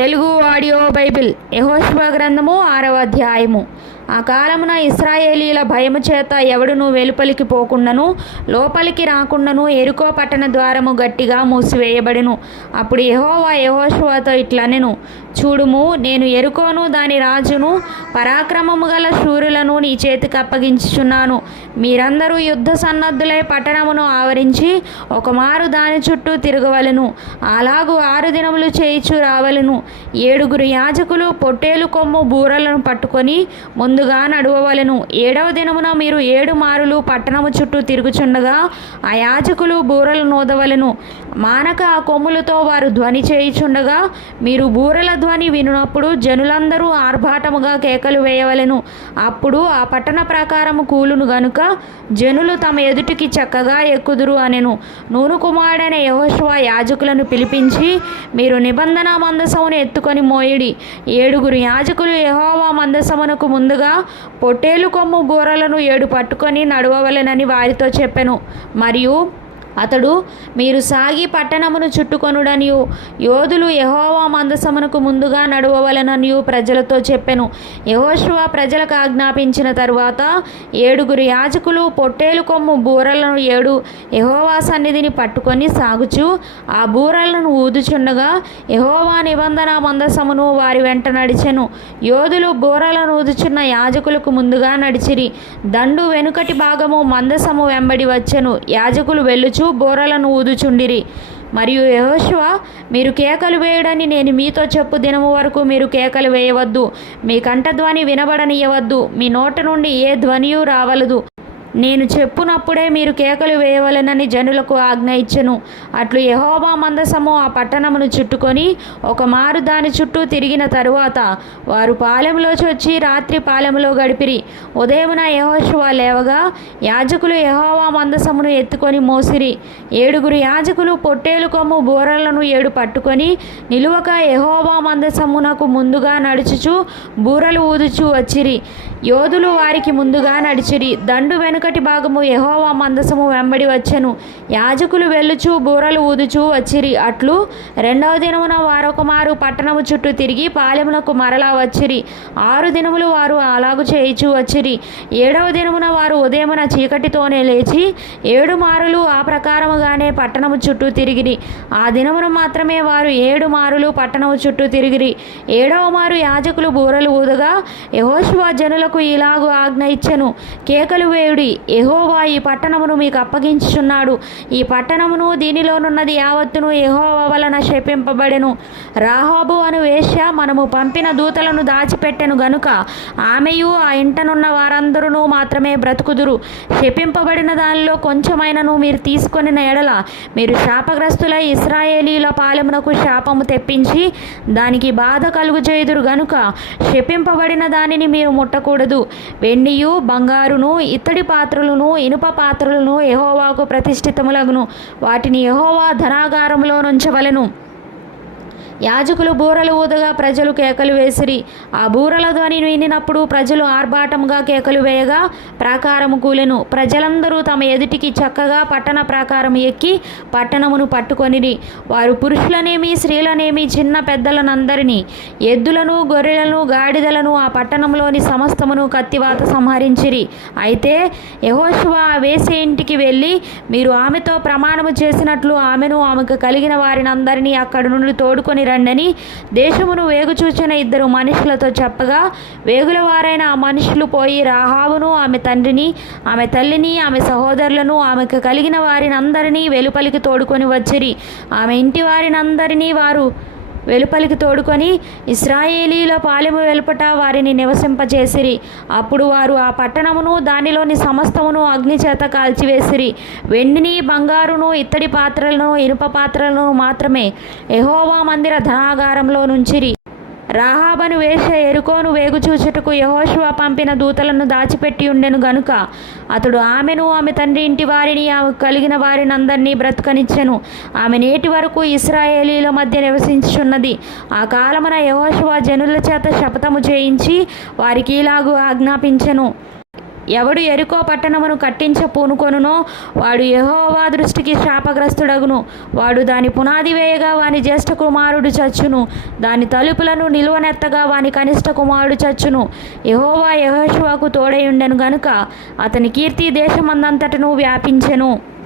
Telugu audio Bible యెహోషువ గ్రంథము ఆరవ అధ్యాయము. ఆ కాలమున ఇస్రాయేలీల భయము చేత ఎవడును వెలుపలికి పోకుండాను లోపలికి రాకుండాను ఎరుకో పట్టణ ద్వారము గట్టిగా మూసివేయబడెను. అప్పుడు యహోవా యహోశువాతో ఇట్లనెను చూడుము నేను ఎరుకోను దాని రాజును పరాక్రమము గల శూరులను నీ చేతికి అప్పగించుచున్నాను. మీరందరూ యుద్ధ సన్నద్ధులై పట్టణమును ఆవరించి ఒక మారు దాని చుట్టూ తిరగవలెను. అలాగూ ఆరు దినములు చేయిచు రావలను. ఏడుగురు యాజకులు పొట్టేలు కొమ్ము బూరలను పట్టుకొని ముందు ముందుగా నడువవలెను. ఏడవ దినమున మీరు ఏడు మారులు పట్టణము చుట్టూ తిరుగుచుండగా ఆ యాజకులు బూరలు నోదవలెను. మానక ఆ కొమ్ములతో వారు ధ్వని చేయుచుండగా మీరు బూరల ధ్వని వినునప్పుడు జనులందరూ ఆర్భాటముగా కేకలు వేయవలెను. అప్పుడు ఆ పట్టణ ప్రకారము కూలును గనుక జనులు తమ ఎదుటికి చక్కగా ఎక్కుదురు అనెను. నూను కుమారుడైన యెహోషువ యాజకులను పిలిపించి మీరు నిబంధన మందసమును ఎత్తుకొని మోయిడి. ఏడుగురు యాజకులు యహోవా మందసమునకు ముందుగా పొట్టేలు కొమ్ము బూరలను ఏడు పట్టుకొని నడవవలెనని వారితో చెప్పెను. మరియు అతడు మీరు సాగి పట్టణమును చుట్టుకొనుడనియు యోధులు యహోవా మందసమునకు ముందుగా నడవవలననియు ప్రజలతో చెప్పెను. యెహోషువ ప్రజలకు ఆజ్ఞాపించిన తరువాత ఏడుగురు యాజకులు పొట్టేలు కొమ్ము బూరలను ఏడు యహోవా సన్నిధిని పట్టుకొని సాగుచు ఆ బూరలను ఊదుచుండగా యహోవా నిబంధన మందసమును వారి వెంట నడిచెను. యోధులు బూరలను ఊదుచున్న యాజకులకు ముందుగా నడిచిరి. దండు వెనుకటి భాగము మందసము వెంబడి వచ్చెను. యాజకులు వెళ్ళుచు బోరలను ఊదుచుండిరి. మరియు యహోశివ మీరు కేకలు వేయడని నేను మీతో చెప్పు దినము వరకు మీరు కేకలు వేయవద్దు. మీ కంఠధ్వని వినబడనియవద్దు. మీ నోట నుండి ఏ ధ్వనియు రావలదు. నేను చెప్పునప్పుడే మీరు కేకలు వేయవలెనని జనులకు ఆజ్ఞ ఇచ్చెను. అట్లు యహోబా మందసము ఆ పట్టణమును చుట్టుకొని ఒక మారు దాని చుట్టూ తిరిగిన తరువాత వారు పాలెంలోచి వచ్చి రాత్రి పాలెంలో గడిపిరి. ఉదయమున యెహోషువ లేవగా యాజకులు యహోవా మందసమును ఎత్తుకొని మోసిరి. ఏడుగురు యాజకులు పొట్టేలు కొమ్ము బూరలను ఏడు పట్టుకొని నిలువక యహోవా మందసమునకు ముందుగా నడుచుచు బూరలు ఊదుచు వచ్చిరి. యోధులు వారికి ముందుగా నడిచిరి. దండు వెనుకటి భాగము యహోవా మందసము వెంబడి వచ్చెను. యాజకులు వెళ్ళుచు బూరలు ఊదుచూ వచ్చిరి. అట్లు రెండవ దినమున వారొక మారు పట్టణము చుట్టూ తిరిగి పాలెమునకు మరలా వచ్చిరి. ఆరు దినములు వారు అలాగు చేయిచు వచ్చిరి. ఏడవ దినమున వారు ఉదయమున చీకటితోనే లేచి ఏడు మారులు ఆ ప్రకారముగానే పట్టణము చుట్టూ తిరిగిరి. ఆ దినమున మాత్రమే వారు ఏడు మారులు పట్టణము చుట్టూ తిరిగిరి. ఏడవ మారు యాజకులు బూరలు ఊదగా యహోశివ జనులకు ఇలాగు ఆజ్ఞ ఇచ్చెను. కేకలు వేయుడి ఎహోవా ఈ పట్టణమును మీకు అప్పగించుచున్నాడు. ఈ పట్టణమును దీనిలోనున్నది యావత్తును ఎహోవా వలన శపింపబడెను. రాహాబు అను వేష మనము పంపిన దూతలను దాచిపెట్టెను గనుక ఆమెయు ఆ ఇంటనున్న వారందరూ మాత్రమే బ్రతుకుదురు. శపింపబడిన దానిలో కొంచెమైనను మీరు తీసుకొనిన ఎడల మీరు శాపగ్రస్తులై ఇస్రాయేలీల పాలెమునకు శాపము తెప్పించి దానికి బాధ కలుగు చేయుదురు గనుక శపింపబడిన దానిని మీరు ముట్టకూడదు. వెండియు బంగారును ఇత్తడి పాత్రలను ఇనుప పాత్రలను యహోవాకు ప్రతిష్ఠితములగును. వాటిని యహోవా ధనాగారంలో నుంచవలెను. యాజకులు బూరలు ఊదగా ప్రజలు కేకలు వేసిరి. ఆ బూరల ధ్వని వినినప్పుడు ప్రజలు ఆర్భాటముగా కేకలు వేయగా ప్రాకారము కూలెను. ప్రజలందరూ తమ ఎదుటికి చక్కగా పట్టణ ప్రాకారం ఎక్కి పట్టణమును పట్టుకొనిరి. వారు పురుషులనేమి స్త్రీలనేమి చిన్న పెద్దలనందరినీ. ఎద్దులను గొర్రెలను గాడిదలను ఆ పట్టణంలోని సమస్తమును కత్తివాత సంహరించిరి. అయితే యహోశివ ఆ వేసే ఇంటికి వెళ్ళి మీరు ఆమెతో ప్రమాణము చేసినట్లు ఆమెను ఆమెకు కలిగిన వారినందరినీ అక్కడి నుండి తోడుకొని రండని దేశమును వేగు చూచిన ఇద్దరు మనుషులతో చెప్పగా వేగుల వారైన ఆ మనుషులు పోయి రాహావును ఆమె తండ్రిని ఆమె తల్లిని ఆమె సహోదరులను ఆమెకు కలిగిన వారినందరినీ వెలుపలికి తోడుకొని వచ్చిరి. ఆమె ఇంటి వారినందరినీ వారు వెలుపలికి తోడుకొని ఇస్రాయేలీల పాలెము వెలుపట వారిని నివసింపజేసిరి. అప్పుడు వారు ఆ పట్టణమును దానిలోని సమస్తమును అగ్ని చేత కాల్చివేసిరి. వెండిని బంగారును ఇత్తడి పాత్రలను ఇనుప పాత్రలను మాత్రమే. యెహోవా మందిర ధనాగారంలో నుంచిరి. రాహాబను వేష ఎరుకోను వేగుచూచుటకు యహోశువ పంపిన దూతలను దాచిపెట్టి ఉండెను గనుక అతడు ఆమెను ఆమె తండ్రి ఇంటి వారిని ఆమె కలిగిన వారిని అందరినీ బ్రతకనిచ్చెను. ఆమె నేటి వరకు ఇస్రాయేలీల మధ్య నివసించుచున్నది. ఆ కాలమున యహోశువ జనుల చేత శపథము చేయించి వారికి ఇలాగూ ఆజ్ఞాపించెను. ఎవడు ఎరుకో పట్టణమును కట్టించ పూనుకొనునో వాడు యహోవా దృష్టికి శాపగ్రస్తుడగును. వాడు దాని పునాది వేయగా వాని జ్యేష్ఠ కుమారుడు చచ్చును. దాని తలుపులను నిలువనెత్తగా వాని కనిష్ట కుమారుడు చచ్చును. యహోవా యహోశువాకు తోడై ఉండెను గనుక అతని కీర్తి దేశమందంతటను వ్యాపించెను.